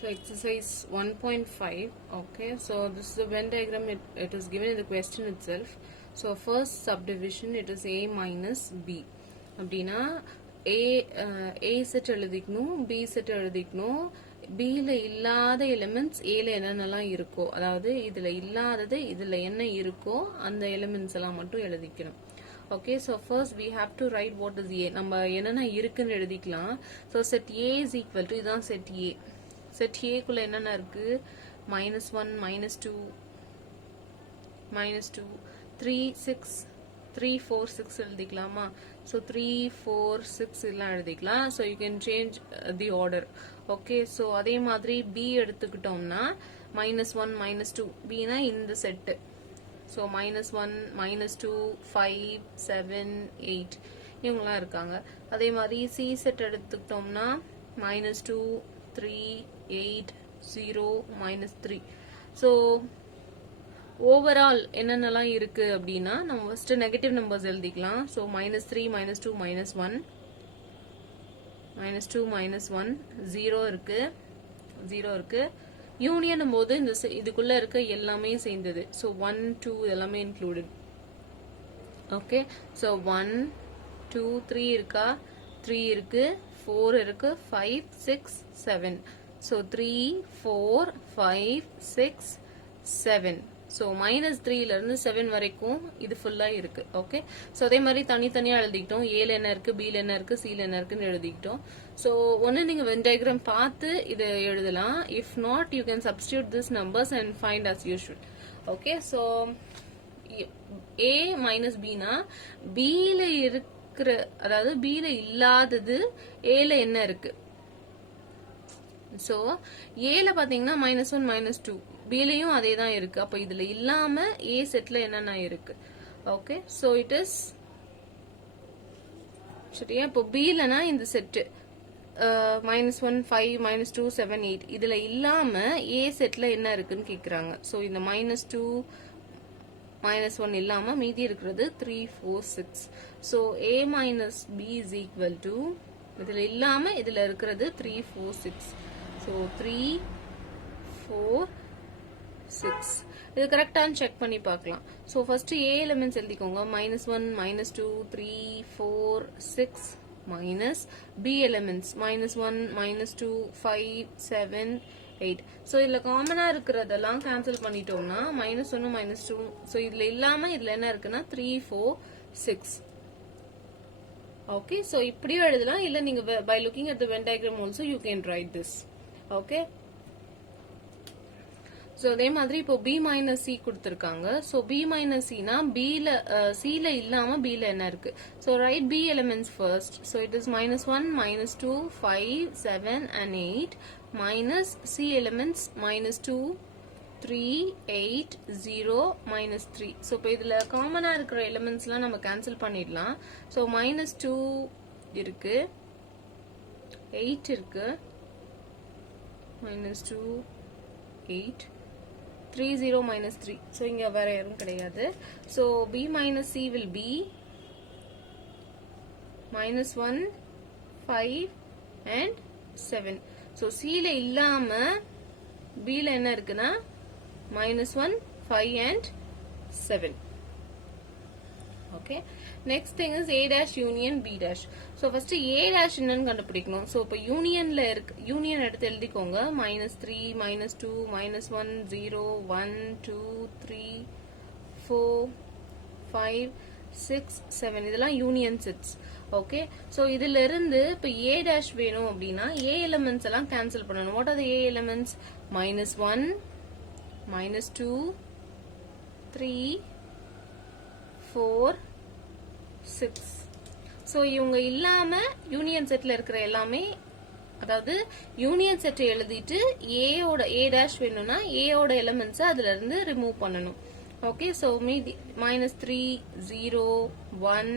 So exercise 1.5. Okay, so this is the Venn diagram. It is given in the question itself. So first subdivision, it is A minus B. அப்படின்னா A set எழுதிக்கணும், B set எழுதிக்கணும். Bல இல்லாத elements Aல என்னென்னலாம் இருக்கோ, அதாவது இதுல இல்லாதது இதுல என்ன இருக்கோ அந்த எலிமெண்ட்ஸ் எல்லாம் மட்டும் எழுதிக்கணும். Okay, so first we have to write what is A. நம்ம என்னென்ன இருக்குன்னு எழுதிக்கலாம். So set A is equal to, இதான் set A. Set A குள்ள என்னென்ன இருக்கு, -1, -2, -2, 3, 6, 3, 4, 6 எழுதிக்கலாமா? So 3, 4, 6 எல்லாம் எழுதிக்கலாம். So you can change the order. Okay, so அதே மாதிரி B எடுத்துக்கிட்டோம்னா -1, -2, B னா இந்த செட்டு. So -1, -2, 5, 7, 8 இவங்கலாம் இருக்காங்க. அதே மாதிரி C செட் எடுத்துக்கிட்டோம்னா -2, 3, 8, 0, -3. So overall என்னென்னலாம் இருக்கு அப்படின்னா நம்ம ஃபர்ஸ்ட் நெகட்டிவ் நம்பர்ஸ் எழுதிக்கலாம். So -3, -2, -1, -2, -1, 0 இருக்கு, 0 இருக்கு. யூனியன் போது இந்த இதுக்குள்ள இருக்க எல்லாமே சேர்ந்தது. So 1, 2 எல்லாமே இன்க்ளூடட். ஓகே, so 1, 2, 3 இருக்கா, 3 இருக்கு, 4 இருக்கு, 5, 6, 7. So 3, 4, 5, 6, 7. So -3 ல இருந்து 7 வரைக்கும் இது ஃபுல்லா இருக்கு. ஓகே, ஸோ அதே மாதிரி தனித்தனியா எழுதிக்கிட்டோம். ஏல என்ன இருக்கு, பில என்ன இருக்கு, சில என்ன இருக்குன்னு எழுதிக்கிட்டோம். ஸோ ஒன்னு நீங்க வென் டயக்ராம் பார்த்து இதை எழுதலாம். If not you can substitute this numbers and find as usual. Okay, so A minus பினா பில இருக்கிற, அதாவது பில இல்லாதது ஏல என்ன இருக்கு. ஸோ ஏல பாத்தீங்கன்னா -1, -2, பிலையும் அதே தான் இருக்கு. அப்ப இதுல இல்லாம ஏ செட்ல என்னென்ன இருக்கு. ஓகே, ஸோ இட் இஸ் சரியா. இப்போ பிலனா இந்த செட்டு -1, 5, -2, 7, 8 இதுல இல்லாம ஏ செட்ல என்ன இருக்குன்னு கேக்குறாங்க. ஸோ இந்த -2, -1 இல்லாம மீதி இருக்கிறது 3, 4, 6. So A minus B is equal to, இதுல இல்லாம இதுல இருக்கிறது 3, 4, 6. ஸோ 3, 4, 6. இது கரெக்டான்னு செக் பண்ணி பார்க்கலாம். ஸோ ஃபர்ஸ்ட் A எலிமெண்ட்ஸ் எழுதிக்கோங்க. -1, -2, 3, 4, 6 minus B elements -1, -2, 5, 7, 8. ஸோ இதுல காமனா இருக்கிறதெல்லாம் கேன்சல் பண்ணிட்டோம்னா -1, -2. ஸோ இதுல இல்லாம இதுல என்ன இருக்குன்னா 3, 4, 6. ஓகே, ஸோ இப்படியும் எழுதலாம். இல்ல நீங்க by looking at the Venn diagram also you can write this. Okay, so அதே மாதிரி இப்போ B minus C கொடுத்துருக்காங்க. ஸோ B minus C னா Bல Cல இல்லாம Bல என்ன இருக்கு. So right B elements first. So it is -1, -2, 5, 7 and 8 minus C elements -2, 3, 8, 0, -3. So இப்போ இதுல காமனா இருக்கிற எலிமெண்ட்ஸ்லாம் நம்ம கேன்சல் பண்ணிடலாம். ஸோ -2 இருக்கு, 8 இருக்கு, -2, 8, 3, 0, -3. ஸோ இங்க வேற யாரும் கிடையாது. So B minus C will be -1, 5 and 7. So Cல இல்லாம Bல என்ன இருக்குன்னா -1, 5 and 7. Okay, next thing is A dash union B dash. So first A dash என்னன்னு கண்டுபிடிக்கணும். ஸோ இப்போ யூனியன்ல இருக்கு, யூனியன் எடுத்து எழுதிக்கோங்க. -3, -2, -1, 0, 1, 2, 3, 4, 5, 6, 7 இதெல்லாம் யூனியன் செட்ஸ். ஓகே, ஸோ இதுல இருந்து இப்போ A dash வேணும் அப்படின்னா A எலிமெண்ட்ஸ் எல்லாம் கேன்சல் பண்ணணும். What are the A elements? -1, -2, 3, 4, 6. So இவங்க இல்லாம யூனியன் செட்ல இருக்கிற எல்லாமே, அதாவது யூனியன் செட்டை எழுதிட்டு A dash வேணும்னா A ஓட எலிமெண்ட்ஸ் அதுல இருந்து ரிமூவ் பண்ணணும். ஓகே, ஸோ மீதி -3, 0, 1,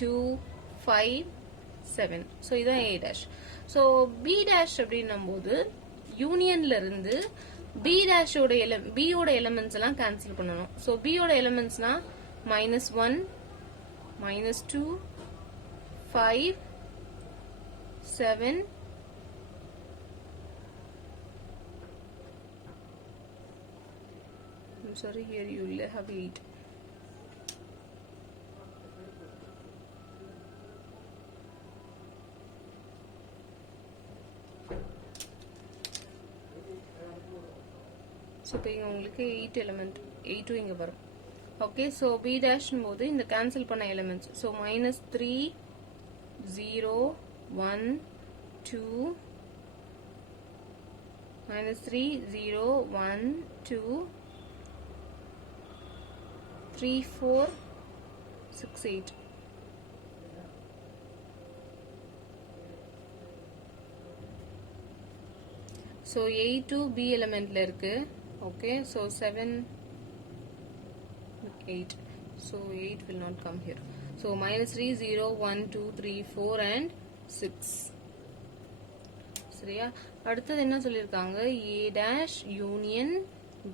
2, 5, 7. ஸோ இதான் A dash. So B dash அப்படின்னும் போது யூனியன்ல இருந்து B ஓட எலிமெண்ட்ஸ் எல்லாம் கேன்சல் பண்ணணும். ஸோ B ஓட எலிமெண்ட்ஸ்னா -1, -2, 5, 7, sorry, here you will have 8. So இப்போ உங்களுக்கு 8 element, 8 இங்க வரும். Okay, so b dash போது இந்த cancel பண்ண elements. So -3, 0, 1, 2, -3, 0, 1, 2, 3, 4, 6, 8. So 8 to b element la irukku. Okay, so 7, 8. So 8 will not come here. So -3, 0, 1, 2, 3, 4 and 6. சரியா? அடுத்தது என்ன சொல்லிருக்காங்க? a dash union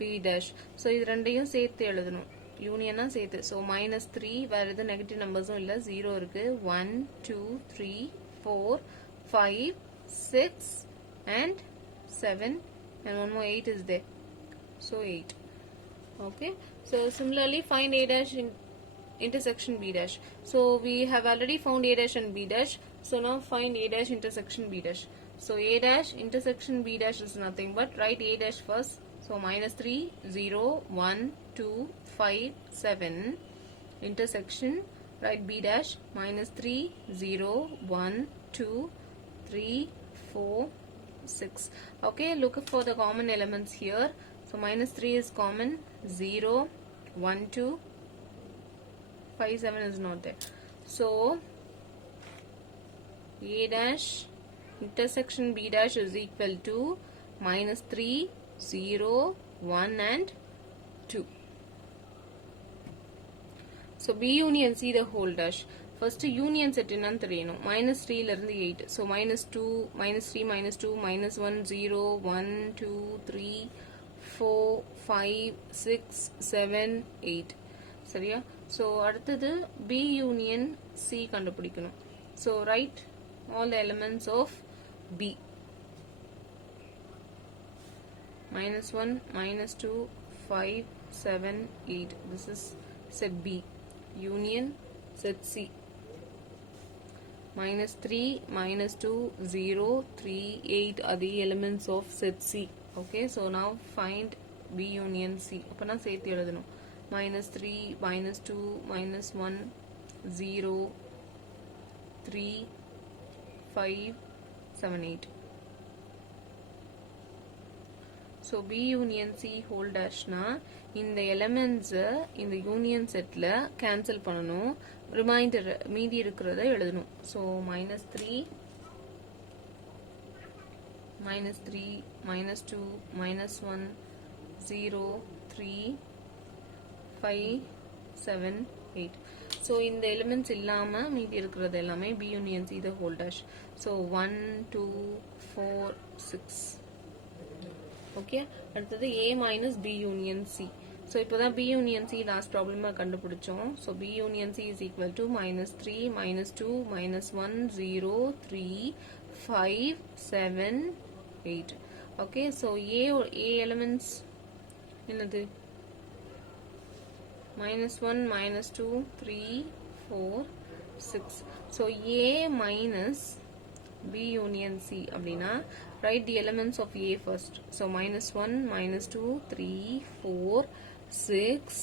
b dash. So இது ரெண்டையும் சேர்த்து எழுதணும். யூனியனா சேர்த்து. So -3 வேற எதுவும் நெகட்டிவ் நம்பர்ஸும் இல்ல, 0 இருக்கு. 1, 2, 3, 4, 5, 6 and 7 and one more 8 is there. So 8. Okay, so similarly find a dash intersection b dash. So we have already found a dash and b dash, so now find a dash intersection b dash. So a dash intersection b dash is nothing but write a dash first. So -3, 0, 1, 2, 5, 7 intersection, write b dash -3, 0, 1, 2, 3, 4, 6. Okay, look for the common elements here. So -3 is common, 0, 1, 2, 5, 7 is not there. So a dash intersection b dash is equal to -3, 0, 1 and 2. So b union c the whole dash. First union set என்னன்னு தெரியணும். -3 ல இருந்து 8. So -2, -3, -2, -1, 0, 1, 2, 3, 4, 5, 6, 7, 8. சரியா? So அடுத்தது b union c கண்டுபிடிக்கணும். So write all the elements of b. -1, -2, 5, 7, 8. This is set b. Union set c. -3, -2, 0, 3, 8 are the elements of set c. Okay, so now find b union c. அப்பனா சேர்த்து எழுதணும். -3, -2, -1, 0, 3, 5, 7, 8. So b union c whole dash na இந்த elements இந்த union setல cancel பண்ணணும். Reminder மீதி இருக்கிறத எழுதணும். So -3, -2, -1, 0, 3, 5, 7, 8. So இந்த elements இல்லாம மீதி இருக்கிறது எல்லாமே b union c the whole dash. So 1, 2, 4, 6. Okay, அடுத்தது a minus b union c. So இப்போதான் b union c last problem கண்டுபிடிச்சோம். So b union c is equal to -3, -2, -1, 0, 3, 5, 7, 8. Okay, so a elements என்னது? -1, -2, 3, 4, 6. So a minus b union c அப்படின்னா write the elements of a first. So -1, -2, 3, 4, 6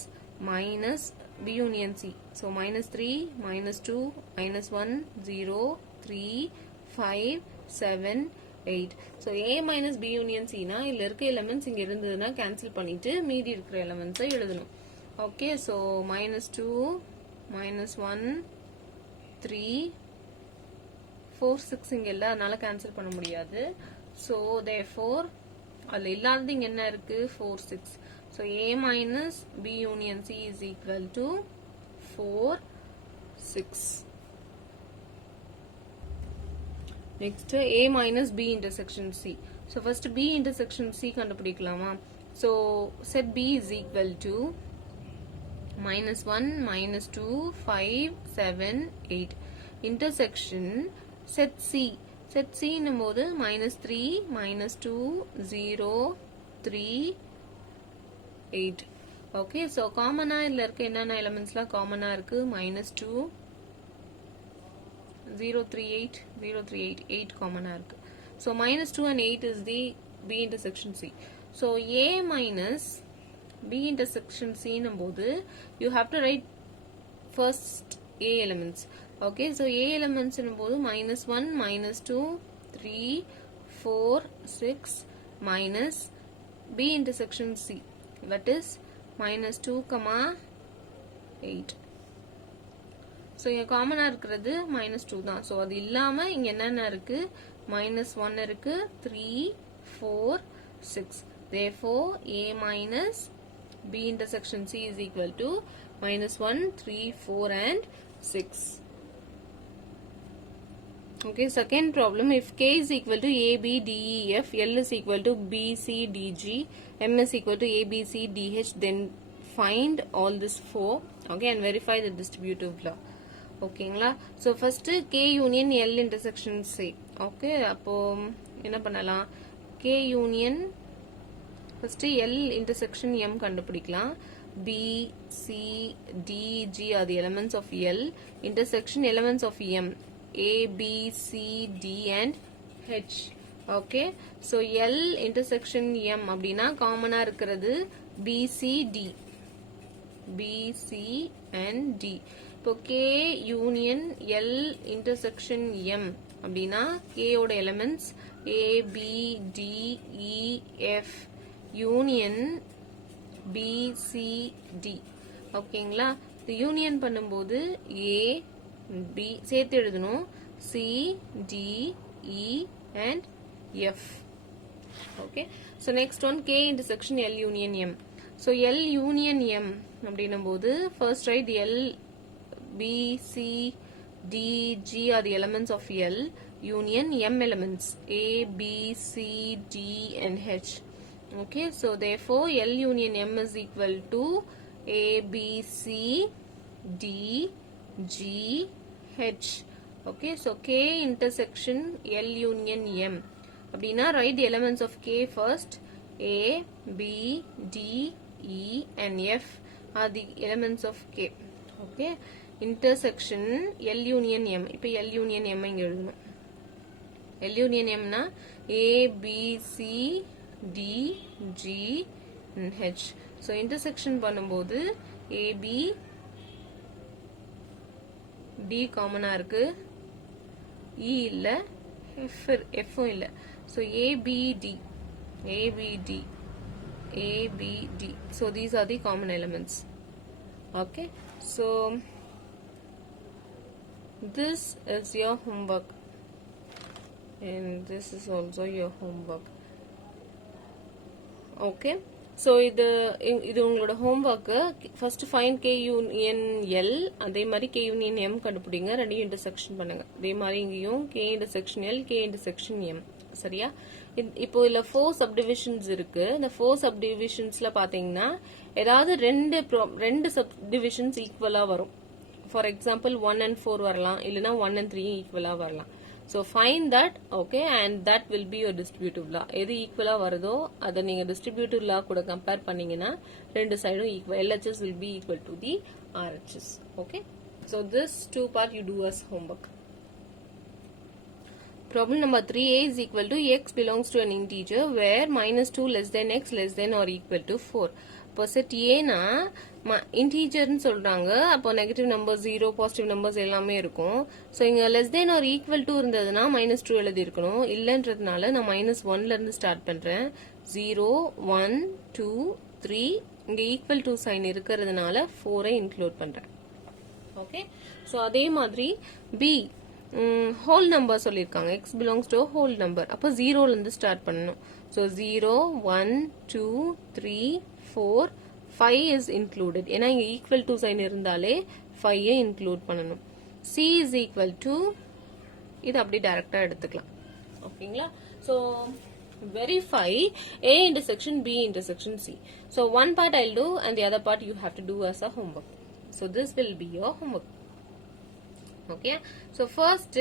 minus b union c. So -3, -2, -1, 0, 3, 5, 7, 8. So a minus b union c na இல்ல இருக்க elements இங்க இருந்ததுன்னா cancel பண்ணிட்டு மீதி இருக்கிற elements எழுதணும். Okay, so -2, -1, 3, 4, 6 இங்க இல்ல, அதனால cancel பண்ண முடியாது. So therefore அதுல இல்லாதது இங்க என்ன இருக்கு? 4, 6. So a minus b union c is equal to 4, 6. Next a minus b intersection c. So first b intersection c கண்டுபிடிக்கலாமா? So set b is equal to -1, -2, 5, 7, 8. Intersection set c. Set c என்னும்போது -3, -2, 0, 3, 8. Okay so காமனா இதில் இருக்க என்னென்ன எலிமெண்ட்ஸ்லாம் காமனா இருக்கு -2 038 038 8 காமனா இருக்கு. So -2 and 8 is the B intersection C. So A minus B intersection C போது you have to write first A elements. Okay, so A elements போது -1 -2 3 4 6 minus B intersection C, that is -2, 8. So இங்க காமனா இருக்கிறது -2 தான். So அது இல்லாம இங்க என்னென்ன இருக்கு, -1 இருக்கு, 3 4 6. Therefore A minus B intersection C is equal to -1 3 4 and 6. Okay, second problem, if K is equal to A, B, D, E, F, L is equal to B, C, D, G, M is equal to A, B, C, D, H, then find all this 4, okay, and verify the distributive law. ஓகேங்களா. So first K union L intersection C. Okay, அப்போ என்ன பண்ணலாம், K union first L intersection M கண்டுபிடிக்கலாம். B, C, D, G are the elements of L. Intersection elements of M. A, B, C, D and H. Okay. So L intersection M அப்படின்னா காமனா இருக்கிறது B, C, D. B, C and D. இப்போ K union L intersection M அப்படின்னா K ஓட elements A, B, D, E, F union B, C, D. ஓகேங்களா. இது union பண்ணும்போது A, B சேர்த்து எழுதணும், C, D, E and F. Okay. So next one K intersection L union M. So L union M அப்படின்னும்போது first write L, B, C, D, G are the elements of L union M elements A, B, C, D and H. Okay, so therefore L union M is equal to A, B, C, D, G, H. Okay, so K intersection L union M அப்படின்னா write the elements of K first. A, B, D, E and F are the elements of K. Okay, intersection L union M. இப்போ L union M இங்க எழுதணும். L union M னா A, B, C, D, G and H. So intersection பண்ணும்போது A, B, D காமனா இருக்கு, E இல்ல, F இல்ல. So A, B, D, A, B, D, A, B, D. So these are the common elements. Okay, so this is your homework and this is also your homework. Okay, so இது உங்களோட homework. First find K union L, அதே மாதிரி K union M கண்டுபிடிங்க, ரெண்டையும் intersection பண்ணுங்க. அதே மாதிரி இங்கேயும் K intersection L, K intersection M. சரியா. இப்போ இதுல 4 சப்டிவிஷன்ஸ் இருக்கு. இந்த 4 சப்டிவிஷன்ஸ்ல பாத்தீங்கன்னா ஏதாவது ரெண்டு சப்டிவிஷன்ஸ் ஈக்குவலா வரும். ஃபார் எக்ஸாம்பிள் 1 and 4 வரலாம், இல்லைன்னா 1 and 3 ஈக்குவலா வரலாம். So find that, okay, and that will be your distributive law. எது ஈக்குவலா வருதோ அதை நீங்க distributive law கூட கம்பேர் பண்ணீங்கன்னா ரெண்டு சைடும் equal, LHS will be equal to the RHS. Okay, so this 2 part you do as homework. Problem number 3A is equal to x belongs to an integer where -2 less than x less than or equal to 4. இப்போ set ஏனா இன்டீஜர்னு சொல்றாங்க, அப்போ negative number 0 positive numbers எல்லாமே இருக்கும். So இங்க less than or equal to இருந்ததுன்னா -2 எழுதி இருக்கணும். இல்லைன்றதுனால நான் -1ல இருந்து ஸ்டார்ட் பண்றேன். 0 1 2 3 இங்க ஈக்குவல் டு சைன் இருக்கிறதுனால 4ஐ இன்க்ளூட் பண்றேன். ஓகே, ஸோ அதே மாதிரி பி ஹோல் நம்பர் சொல்லியிருக்காங்க, X belongs to whole number, அப்போ 0ல இருந்து ஸ்டார்ட் பண்ணணும். So 0 1 2 3 4 5 is included. ஏன்னா இங்க ஈக்குவல் டு சைன் இருந்தாலே 5ஐ இன்க்ளூட் பண்ணணும். C is equal to, இது அப்படி டைரக்டா எடுத்துக்கலாம். ஓகேங்களா. So verify A intersection B intersection C. So one part I'll do and the other part you have to do as a homework. So this will be your homework. Okay, so first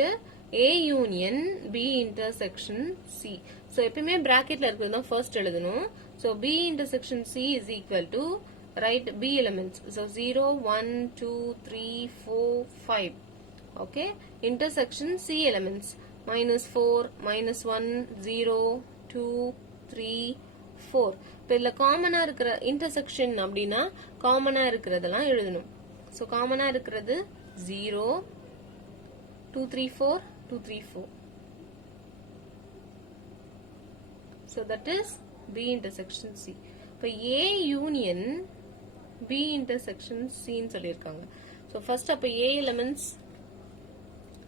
A union B intersection C. So எப்பவுமே bracketல இருக்கிறது தான் first எழுதணும். So B intersection C is equal to write B elements. So 0, 1, 2, 3, 4, 5. Okay. Intersection C elements. Minus 4, minus 1, 0, 2, 3, 4. இப்போ இதில் காமனாக இருக்கிற intersection அப்படின்னா காமனாக இருக்கிறதெல்லாம் எழுதணும். ஸோ காமனாக இருக்கிறது 0, 2, 3, 4, 2, 3, 4. So that is B intersection C. இப்போ A union B intersection C ன்னு சொல்லியிருக்காங்க. So first அப்போ A elements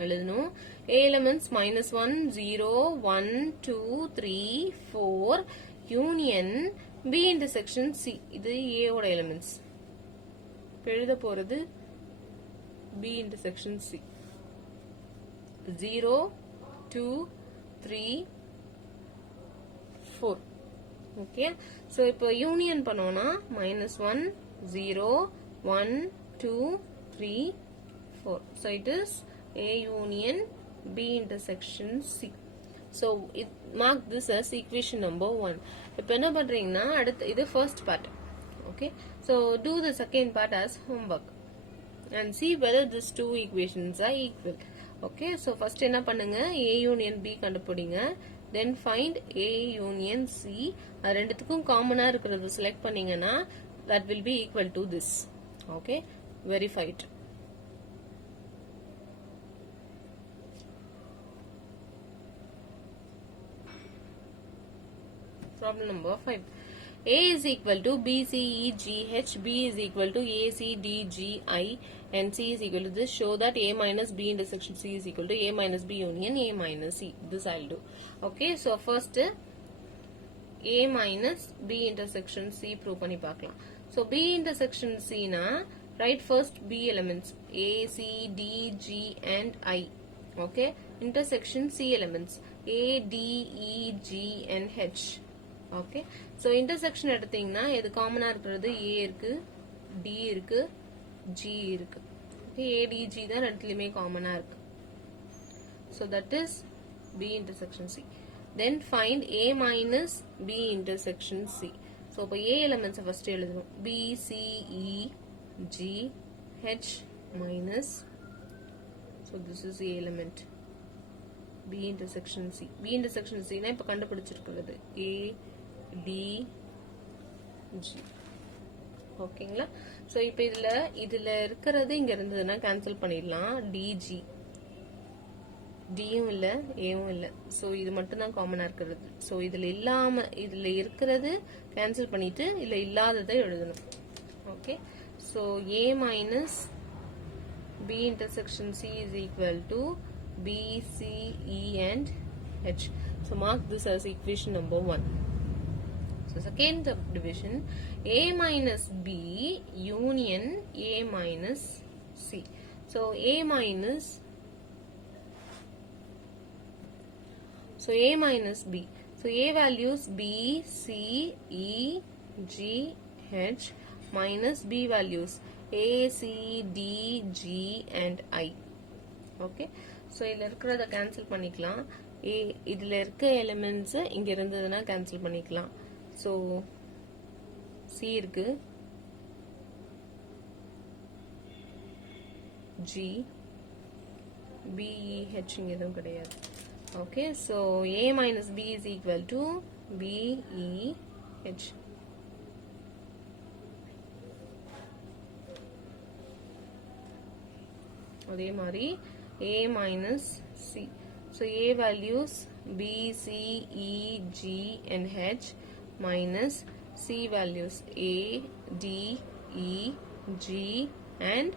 எழுதணும். A elements minus 1, 0, 1, 2, 3, 4 union B intersection C. இது A ஓட elements. இப்போ எழுத போறது B intersection C. 0, 2, 3, 4. Okay. So இப்போ union பண்ணோம்னா minus 1, 0, 1, 2, 3, 4. So it is A union B intersection C. So it mark this as equation number 1. இப்போ என்ன பண்றீங்கன்னா அடுத்து இது first part. Okay. So do the second part as homework and see whether these two equations are equal. Okay. So first என்ன பண்ணுங்க A union B கண்டுபிடிங்க. Then find A union C. அது ரெண்டுத்துக்கும் காமனா இருக்கிறது செலக்ட் பண்ணீங்கன்னா that will be equal to this. Okay. Verify it. Problem number 5. A is equal to BCEGH, B is equal to ACDGI, and C is equal to this. Show that A minus B intersection C is equal to A minus B union A minus C. This I'll do. Okay, so first A minus B intersection C prove பண்ணி பார்க்கலாம். So B intersection C na write first B elements A, C, D, G and I. Okay, intersection C elements A, D, E, G and H. Okay. So intersection எடுத்தீங்கன்னா இது காமனா இருக்கிறது A இருக்கு, D இருக்கு, G இருக்கு. Okay, A, D, G தான் ரெண்டுலயுமே காமனா இருக்கு. So that is B intersection C. Then find A minus B intersection C. So இப்போ A elements first எழுதணும். B, C, E, G, H minus. So this is A element. B intersection C. B intersection C na இப்ப கண்டுபிடிச்சிருக்கிறது A, D, G. ஓகேங்களா? So இப்போ இதுல இருக்கிறது இங்க இருந்ததுன்னா cancel பண்ணிடலாம். DG. Dயும் இல்ல, Aவும் இல்ல. சோ இது மட்டும் தான் காமனா இருக்கிறது. சோ இதுல இருக்கிறது கேன்சல் பண்ணிட்டு இல்ல இல்லாததை எழுதணும். Okay? So A minus B intersection C is equal to B, C, E and H. So mark this as equation number 1. So second division, A minus B union A minus C. So A minus B. So A values B, C, E, G, H minus B values A, C, D, G and I. Okay. So இதுல இருக்கிறத cancel பண்ணிக்கலாம். இதுல இருக்க elements இங்க இருந்ததுன்னா cancel பண்ணிக்கலாம். So C இருக்கு, G, B, E, H இங்க எதுவும் கிடையாது. Okay, so A minus B is equal to B, E, H. அதே மாதிரி A minus C. So A values B, C, E, G and H minus C values A, D, E, G and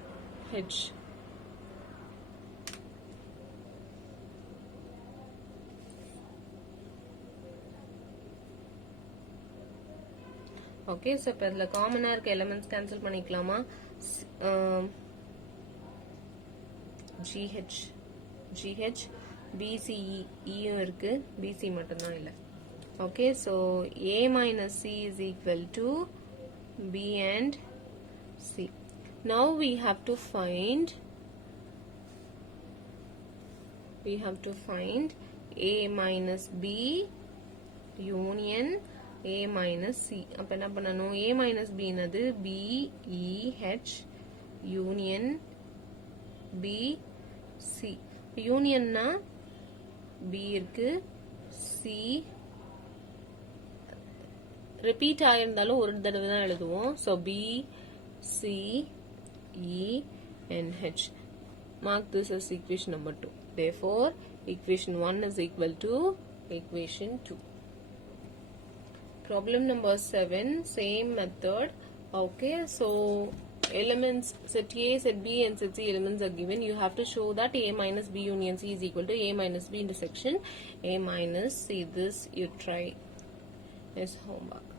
H. Okay, so இப்போ இதுல காமனா இருக்க elements cancel பண்ணிக்கலாமா? GH, BCE, யும் இருக்கு, BC மட்டும்தான் இல்ல. Okay, so A minus C is equal to B and C. Now we have to find A minus B union A minus C. அப்ப என்ன பண்ணணும்? A minus B என்னது? B, E, H, union, B, C. யூனியன்னா B இருக்கு, C, repeat ஆயிருந்தாலும் ஒரு தடவை தான் எழுதுவோம். So B, C, E, and H. Mark this as equation number 2. Therefore, equation 1 is equal to equation 2. Problem number 7, same method. Okay, so elements set A, set B and set C elements are given. You have to show that A minus B union C is equal to A minus B intersection A minus C. This you try as homework.